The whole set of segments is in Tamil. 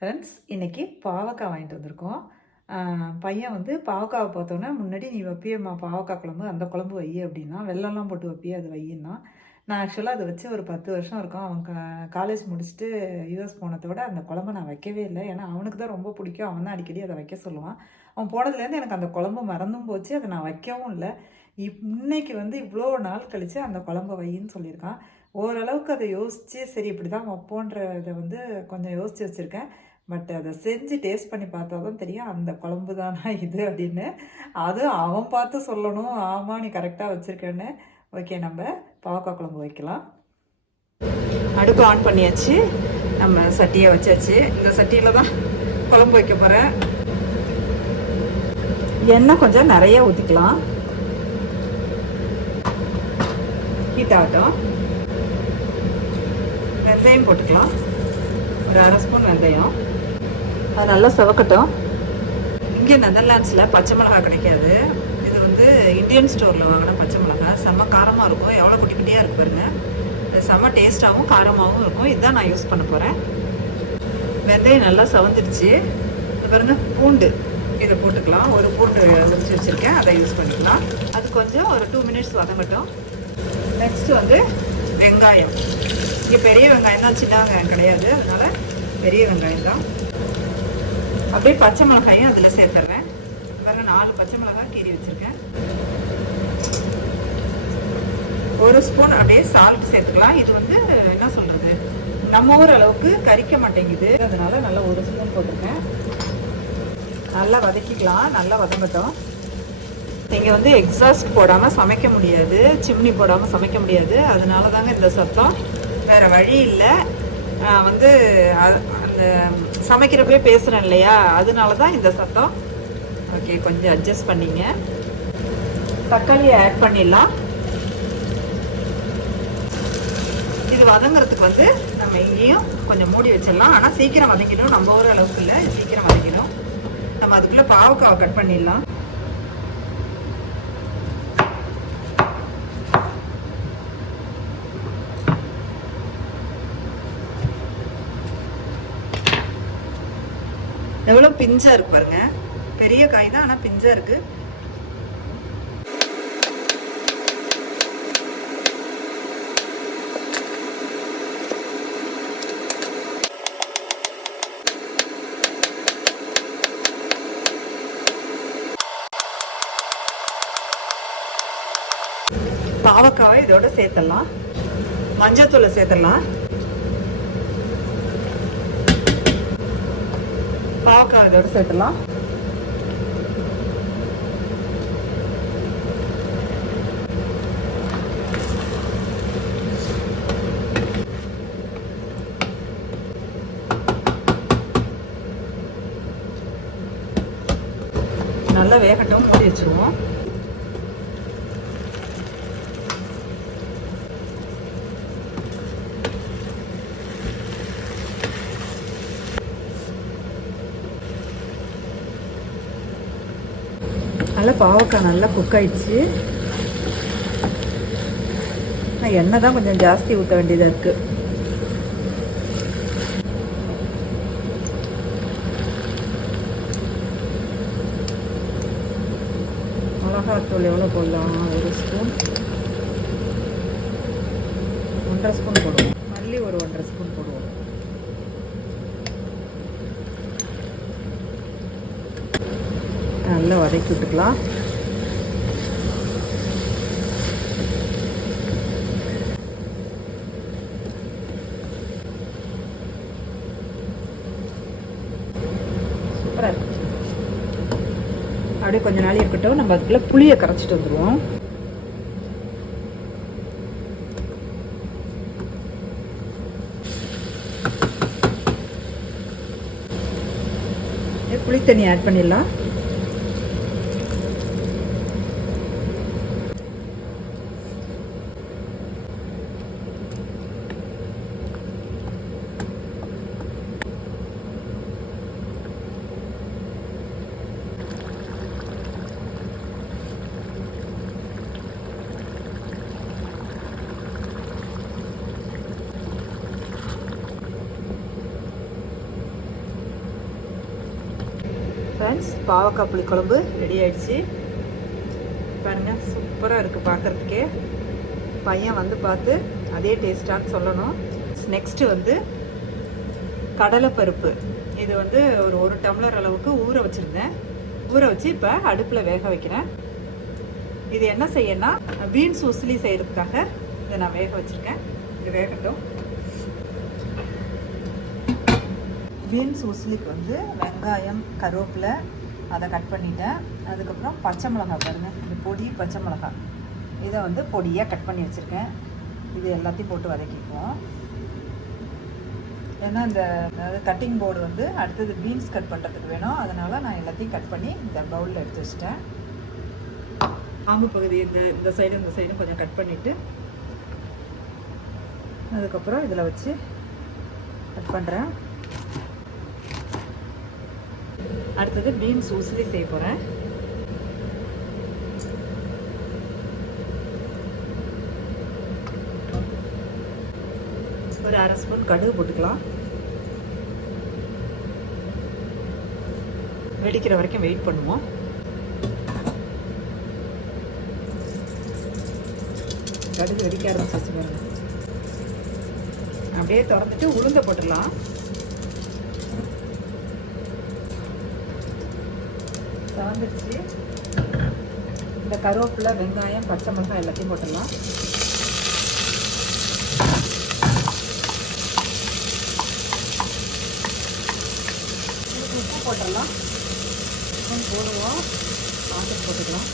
ஃப்ரெண்ட்ஸ், இன்றைக்கி பாவக்காய் வாங்கிட்டு வந்திருக்கோம். பையன் வந்து பாவக்காவை பார்த்தோன்னே, முன்னாடி நீ வைப்பியம்மா பாவக்காய் குழம்பு, அந்த குழம்பு வை அப்படின்னா, வெல்லம்லாம் போட்டு வைப்பியே அது வையின்னா. நான் ஆக்சுவலாக அதை வச்சு ஒரு 10 வருஷம் இருக்கும். அவன் காலேஜ் முடிச்சுட்டு யூஎஸ் போனதோட அந்த குழம்பு நான் வைக்கவே இல்லை. ஏன்னா அவனுக்கு தான் ரொம்ப பிடிக்கும். அவன் தான் அடிக்கடி அதை வைக்க சொல்லுவான். அவன் போனதுலேருந்து எனக்கு அந்த குழம்பு மறந்தும் போச்சு. அதை நான் வைக்கவும் இல்லை. இன்னைக்கு வந்து இவ்வளோ நாள் கழித்து அந்த குழம்பு வையின்னு சொல்லியிருக்கான். ஓரளவுக்கு அதை யோசித்து சரி இப்படி தான் வைப்போன்ற இதை வந்து கொஞ்சம் யோசித்து வச்சுருக்கேன். பட் அதை செஞ்சு டேஸ்ட் பண்ணி பார்த்தா தான் தெரியும் அந்த குழம்பு தானா இது அப்படின்னு. அதுவும் அவன் பார்த்து சொல்லணும், ஆமாம் நீ கரெக்டாக வச்சுருக்கேன்னு. ஓகே, நம்ம பாவக்காய் குழம்பு வைக்கலாம். அடுப்பு ஆன் பண்ணியாச்சு, நம்ம சட்டியை வச்சாச்சு. இந்த சட்டியில் தான் குழம்பு வைக்க போகிறேன். எண்ணெய் கொஞ்சம் நிறைய ஊற்றிக்கலாம். ஹீட் ஆகட்டும். வெந்தயம் போட்டுக்கலாம், ஒரு 1/2 ஸ்பூன் வெந்தயம். அது நல்லா செவக்கட்டும். இங்கே நெதர்லாண்ட்ஸில் பச்சை மிளகா கிடைக்காது. இது வந்து இந்தியன் ஸ்டோரில் வாங்கின பச்சை மிளகா. செம்ம காரமாக இருக்கும். எவ்வளோ குட்டி குட்டியாக இருக்கு பாருங்க. இது செம்ம டேஸ்ட்டாகவும் காரமாகவும் இருக்கும். இதுதான் நான் யூஸ் பண்ண போகிறேன். வெந்தயம் நல்லா செவந்துடுச்சு. இது பாருங்க, பூண்டு இதை போட்டுக்கலாம். ஒரு பூண்டு உரிச்சு வச்சுருக்கேன், அதை யூஸ் பண்ணிக்கலாம். அது கொஞ்சம் ஒரு 2 மினிட்ஸ் வதங்கட்டும். நெக்ஸ்ட்டு வந்து வெங்காயம். இங்கே பெரிய வெங்காயம் தான், சின்ன வெங்காயம் கிடையாது. அதனால் பெரிய வெங்காயம் தான். அப்படியே பச்சை மிளகாயும் அதில் சேர்த்துட்றேன். பாருங்க, 4 பச்சை மிளகாய் கீறி வச்சுருக்கேன். 1 ஸ்பூன் அப்படியே சால்ட் சேர்த்துக்கலாம். இது வந்து என்ன சொல்கிறது, நம்ம ஊர் அளவுக்கு கரிக்க மாட்டேங்குது. அதனால நல்லா 1 ஸ்பூன் போட்டிருக்கேன். நல்லா வதக்கிக்கலாம், நல்லா வதங்கட்டும். நீங்கள் வந்து எக்ஸாஸ்ட் போடாமல் சமைக்க முடியாது, சிம்னி போடாமல் சமைக்க முடியாது. அதனால தாங்க இந்த சத்தம், வேறு வழி இல்லை. வந்து அந்த சமைக்கிறப்பே பேசுகிறேன் இல்லையா, அதனால தான் இந்த சத்தம். ஓகே, கொஞ்சம் அட்ஜஸ்ட் பண்ணிங்க. தக்காளியை ஆட் பண்ணிடலாம். இது வதங்கிறதுக்கு வந்து நம்ம இங்கேயும் கொஞ்சம் மூடி வச்சிடலாம். ஆனால் சீக்கிரம் வதங்கிடும், நம்ம ஊர் அளவுக்கு இல்லை, சீக்கிரம் வதங்கிடும். நம்ம அதுக்குள்ளே பாவக்காவை கட் பண்ணிடலாம். எவ்வளோ பிஞ்சாக இருக்கு பாருங்க. பெரிய காய் தான், ஆனால் பிஞ்சாக இருக்கு. பாவக்காவை இதோட சேர்த்துடலாம். மஞ்சத்தூளை சேர்த்துடலாம். பாவக்காய் இதோட சேர்த்துலாம். நல்லா வேகட்டும், மூடி வச்சிருவோம். நல்லா பாவக்காய் நல்லா குக் ஆயிடுச்சு. எண்ணெய் தான் கொஞ்சம் ஜாஸ்தி ஊற்ற வேண்டியதாக இருக்குது. மிளகாத்தூள் எவ்வளோ போடலாம்? 1 ஸ்பூன், 1.5 ஸ்பூன் போடுவோம். மல்லி ஒரு 1.5 ஸ்பூன் போடுவோம். நல்லா வதக்கி விட்டுக்கலாம். சூப்பராக இருக்கு. அப்படியே கொஞ்ச நாள் இருக்கட்டும். நம்ம அதுக்குள்ள புளியை கரைச்சிட்டு வந்துடுவோம். புளி தண்ணி ஆட் பண்ணிடலாம். ஃப்ரெண்ட்ஸ், பாவக்காய் புளிக்குழம்பு ரெடி ஆயிடுச்சு. பாருங்கள், சூப்பராக இருக்குது பார்க்குறதுக்கே. பையன் வந்து பார்த்து அதே டேஸ்ட்டான்னு சொல்லணும். நெக்ஸ்ட்டு வந்து கடலைப்பருப்பு. இது வந்து ஒரு டம்ளர் அளவுக்கு ஊற வச்சுருந்தேன். ஊற வச்சு இப்போ அடுப்பில் வேக வைக்கிறேன். இது என்ன செய்யணும்னா பீன்ஸ் உசிலி செய்கிறதுக்காக இதை நான் வேக வச்சுருக்கேன். இது வேகட்டும். பீன்ஸ் உசிலிக்கு வந்து வெங்காயம், கருவேப்பிலை அதை கட் பண்ணிட்டேன். அதுக்கப்புறம் பச்சை மிளகாய் பாருங்கள், இந்த பொடி பச்சை மிளகாய் இதை வந்து பொடியாக கட் பண்ணி வச்சுருக்கேன். இது எல்லாத்தையும் போட்டு வதக்கிக்குவோம். ஏன்னா இந்த அதாவது கட்டிங் போர்டு வந்து அடுத்தது பீன்ஸ் கட் பண்ணுறதுக்கு வேணும். அதனால் நான் எல்லாத்தையும் கட் பண்ணி இந்த பவுலில் எடுத்து வச்சிட்டேன். பாம்பு பகுதி இந்த சைடும் கொஞ்சம் கட் பண்ணிவிட்டு அதுக்கப்புறம் இதில் வச்சு கட் பண்ணுறேன். அடுத்தது பீன்ஸ் உசிலி செய்ய போகிறேன். ஒரு அரை ஸ்பூன் கடுகு போட்டுக்கலாம். வெடிக்கிற வரைக்கும் வெயிட் பண்ணுவோம். கடுகு வெடிக்க ஆரம்பிச்சு பாருங்க. அப்படியே திறந்துட்டு உளுந்த போட்டுடலாம். திறந்துடுச்சு. இந்த கருவேப்பிலை, வெங்காயம், பச்சை மிளகாய் எல்லாத்தையும் போட்டுடலாம். உப்பு போட்டுடலாம். போடுவோம், பாக்கெட் போட்டுக்கலாம்.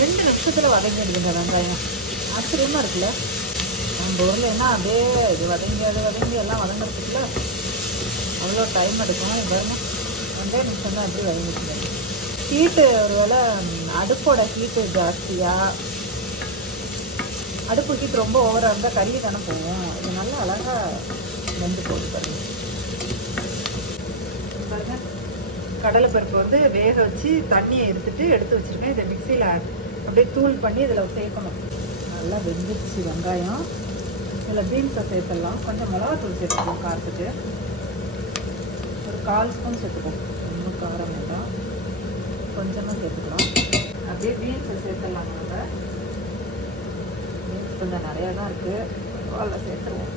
2 நிமிஷத்தில் வதங்கிடுதுங்க வெங்காயம். ஆச்சரியமாக இருக்குல்ல நம்ம ஊரில். ஏன்னா அப்படியே இது வதங்கி எல்லாம் வதங்குறதுக்குள்ள அவ்வளோ டைம் எடுக்கும். பாருங்க, 2 நிமிஷம் தான் எப்படி வதங்கிட்டு. ஹீட்டு ஒரு வேளை அடுப்போட ஹீட்டு ஜாஸ்தியாக, அடுப்பு ஹீட் ரொம்ப ஓவராக இருந்தால் கறி தானே போகும். இது நல்லா அழகாக வெந்து போட்டு பாருங்க. பாருங்க, கடலைப்பருப்பு வந்து வேக வச்சு தண்ணியை எடுத்து வச்சுருக்கேன். இதை மிக்சியில் அப்படியே தூள் பண்ணி இதில் சேர்க்கணும். நல்லா வெந்துடுச்சு வெங்காயம். இதில் பீன்ஸை சேர்த்துடலாம். கொஞ்சம் மிளகாத்தூள் சேர்த்துக்கணும் காரத்துக்கு. ஒரு 1/4 ஸ்பூன் சேர்த்துக்கணும். ரொம்ப காரம் வேண்டாம், கொஞ்சமாக சேர்த்துக்கலாம். அப்படியே பீன்ஸை சேர்த்துடலாம். நம்ம பீன்ஸ் கொஞ்சம் நிறையா தான் இருக்குது, அதில் சேர்த்துருவோம்.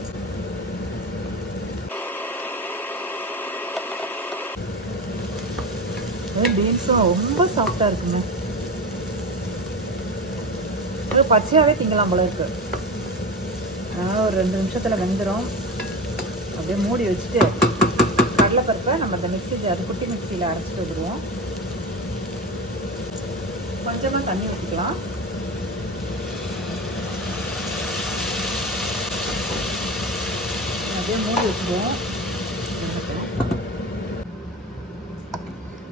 பீன்ஸும் ரொம்ப சாஃப்டாக இருக்குங்க. பச்சையாகவே திங்கலாம் போல இருக்கு. அதனால் ஒரு 2 நிமிஷத்தில் வெந்துடும். அப்படியே மூடி வச்சுட்டு கடலைப்பருப்பை நம்ம அந்த குட்டி மிக்சியில் அரைச்சிட்டு விடுவோம். கொஞ்சமாக தண்ணி ஊற்றிக்கலாம். அப்படியே மூடி வச்சுடுவோம்.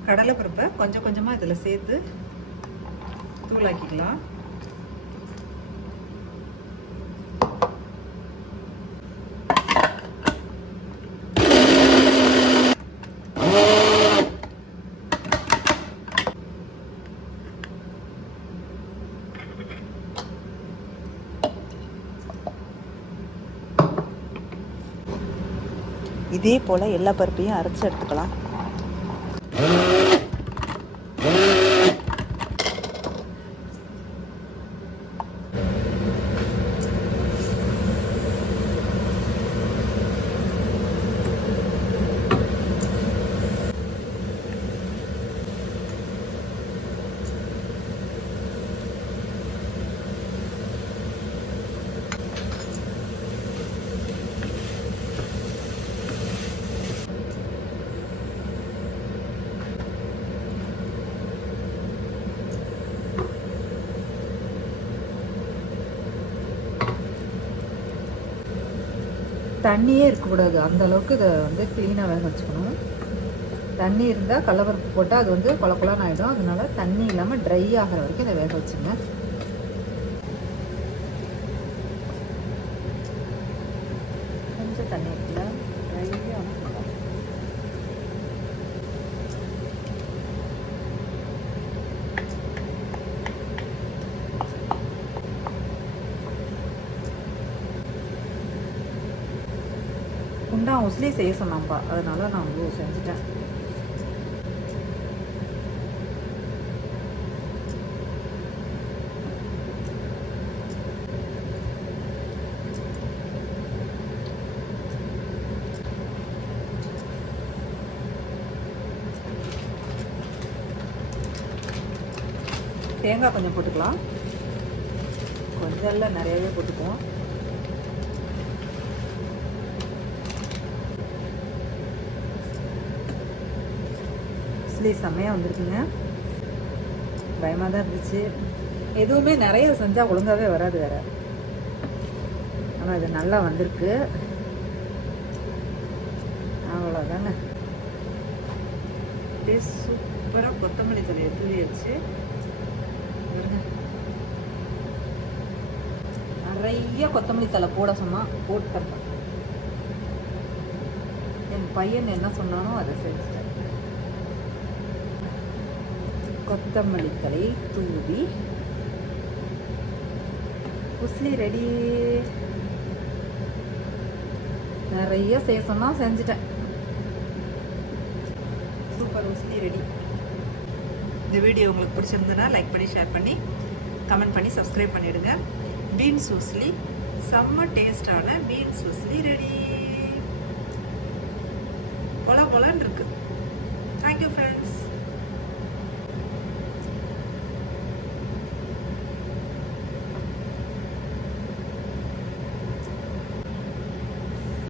கடலைப்பருப்பை கொஞ்சம் கொஞ்சமாக இதில் சேர்த்து தூளாக்கிக்கலாம். இதே போல் எல்லா பருப்பையும் அரைச்சி எடுத்துக்கலாம். தண்ணியே இருக்கக்கூடாது, அந்தளவுக்கு இதை வந்து க்ளீனாக வேக வச்சுக்கணும். தண்ணி இருந்தால் கடலைப்பருப்பு போட்டால் அது வந்து கொல கொலன்னு ஆகிடும். அதனால தண்ணி இல்லாமல் ட்ரை ஆகிற வரைக்கும் இதை வேக வச்சுங்க. கொஞ்சம் தண்ணி இருக்குல்ல, ட்ரையாக குண்டா உஸ்லி செய்ய சொன்னான்ப்பா, அதனால நான் வந்து செஞ்சுட்டேன். தேங்காய் கொஞ்சம் போட்டுக்கலாம், கொஞ்சம் இல்லை நிறையவே போட்டுக்குவோம். உஸ்லி செம்மையாக வந்துருக்குங்க. பயமாக தான் இருந்துச்சு, எதுவுமே நிறைய செஞ்சால் ஒழுங்காகவே வராது வேறு. ஆனால் இது நல்லா வந்திருக்கு, அவ்வளோதாங்க. அப்படியே சூப்பராக கொத்தமல்லி தலையை தூவி வச்சு நிறைய கொத்தமல்லி தலை போட சொன்னால் போட்டேன். என் பையன் என்ன சொன்னானோ அதை செஞ்சுட்டேன். கொத்தமல்லி தலை தூவி உஸ்லி ரெடி. நிறைய செய்ய சொன்னால் செஞ்சுட்டேன். சூப்பர் உஸ்லி ரெடி. இந்த வீடியோ உங்களுக்கு பிடிச்சிருந்ததுன்னா லைக் பண்ணி, ஷேர் பண்ணி, கமெண்ட் பண்ணி, சப்ஸ்கிரைப் பண்ணிவிடுங்க. பீன்ஸ் உஸ்லி, செம்ம டேஸ்டான பீன்ஸ் உஸ்லி ரெடி. பொல பொலன்னு